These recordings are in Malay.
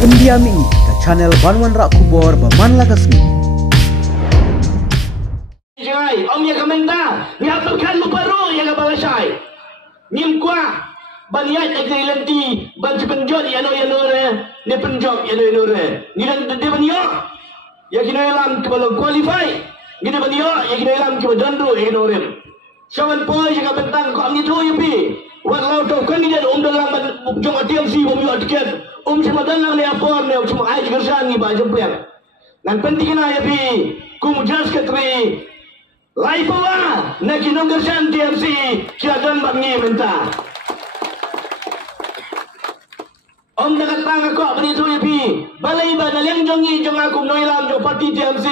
India mi ke channel Banwan Rak Kubor Baman Lagasmi. Jangan, om yang komentar, ni apelkan lu baru yang balasai. Nim kuah, baniat agri lanti, ban sepenjot yang nore, ni penjok yang nore. Ni dan dia baniak, yang kena dalam kebal qualify, ni dia baniak, yang kena dalam kebal dandro yang nore. Sawan poy yang bentang kau ni tu yapi. Walau tu kandidat dalam jong TMC bom yo tiket, sama dalam ni apa ni cuma ai gersan ni ba jempleng. Nan penting na yapi, kum jas ketri. Lai pawa, nak kinong gersan TMC, kiadan bangi mentah. Om dekat tang aku beri tu yapi, balai badaleng jongi jong aku noilam jong parti TMC.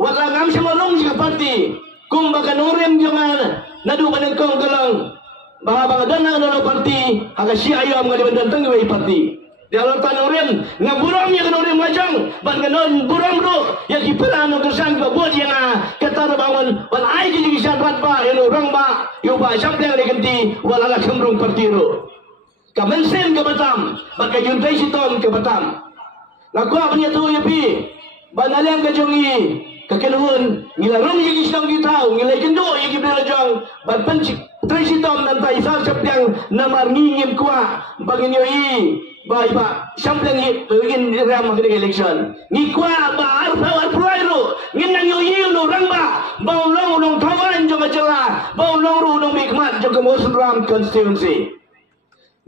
Walau ngam sama long jika parti, kum bakan orem jongan, nadu banengkong gelang. Bahawa dana dalam parti, agak siayam ngadi bentang ngewei parti. Dia lalu tanah orang, ngaburang yang kena orang majang, banganon burang bro, yang kiperan orang kersan buat yang kata bangun, wal ai jadi kisah ba, yang orang ba, yang ba sampai yang diganti, wal agak cenderung parti ro. Kamensen ke Batam, bagai juntai sitom ke Batam. Ngaku apa ni tu yapi, banaliang ke jongi, kekenuhun, ngilarong yang islam kita, ngilai jenduk yang kita lajang, berpencik. Trisitom dan taisal sepiang namar ngingim kuah bagi nyoi baik pak sampai ingin ramah kena election ni kuah ba arfa arproiro nginang nyoi lo rangba bau long long tawan juga celah bau long long mikmat juga musram constituency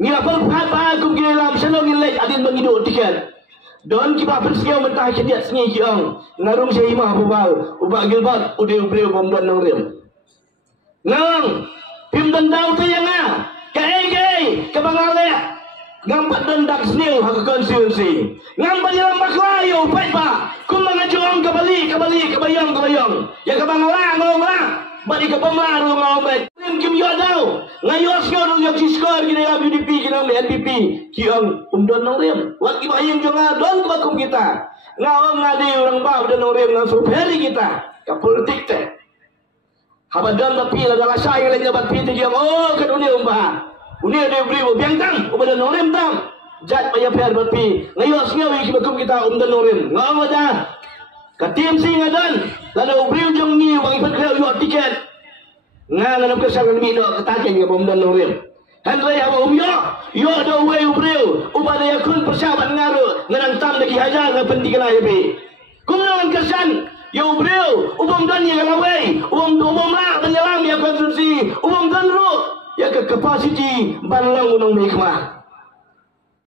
ni apa apa aku gilam selong ngilai adin bangido tiket don kiba persiau mentah kediat sengi kiong narung sehimah bubal ubak gilbat udah ubreu bom dan nongrim nang Pim dendau tu yang ke Bangalek ngampat dendak senil hak konstitusi ngampat dalam baklayo baik pak kum mengajuang kebayang ya ke Bangalek ngong lah bagi ke pemlar ngong baik kim yo dau ngayos ngor yo skor gini UDP gini NPP kiong umdon nongrim wat kibayang jonga don bakum kita ngawang ngadi orang ba dan nongrim ngasup hari kita ke politik teh Habadan tapi adalah saya yang jabat piti dia oh ke dunia umpah dunia dia beri biangtang ubadan norim tam jat payah per tapi ngayos ngawi kibakum kita umdan norim ngam aja ka TMC ngadan lalu beri ujung ni bagi pekrel yo tiket nganam kesangan mi do ketaken ke umdan norim handai hawa yo do we ubreu ubada yakun persahabat ngaru nganang tam lagi hajar ke penting lah yapi kumnon kesan Yo bro, umum dan yang lawai, umum lah penyelam yang konsumsi, umum dan ru, yang ke capacity banlang unang mikmah.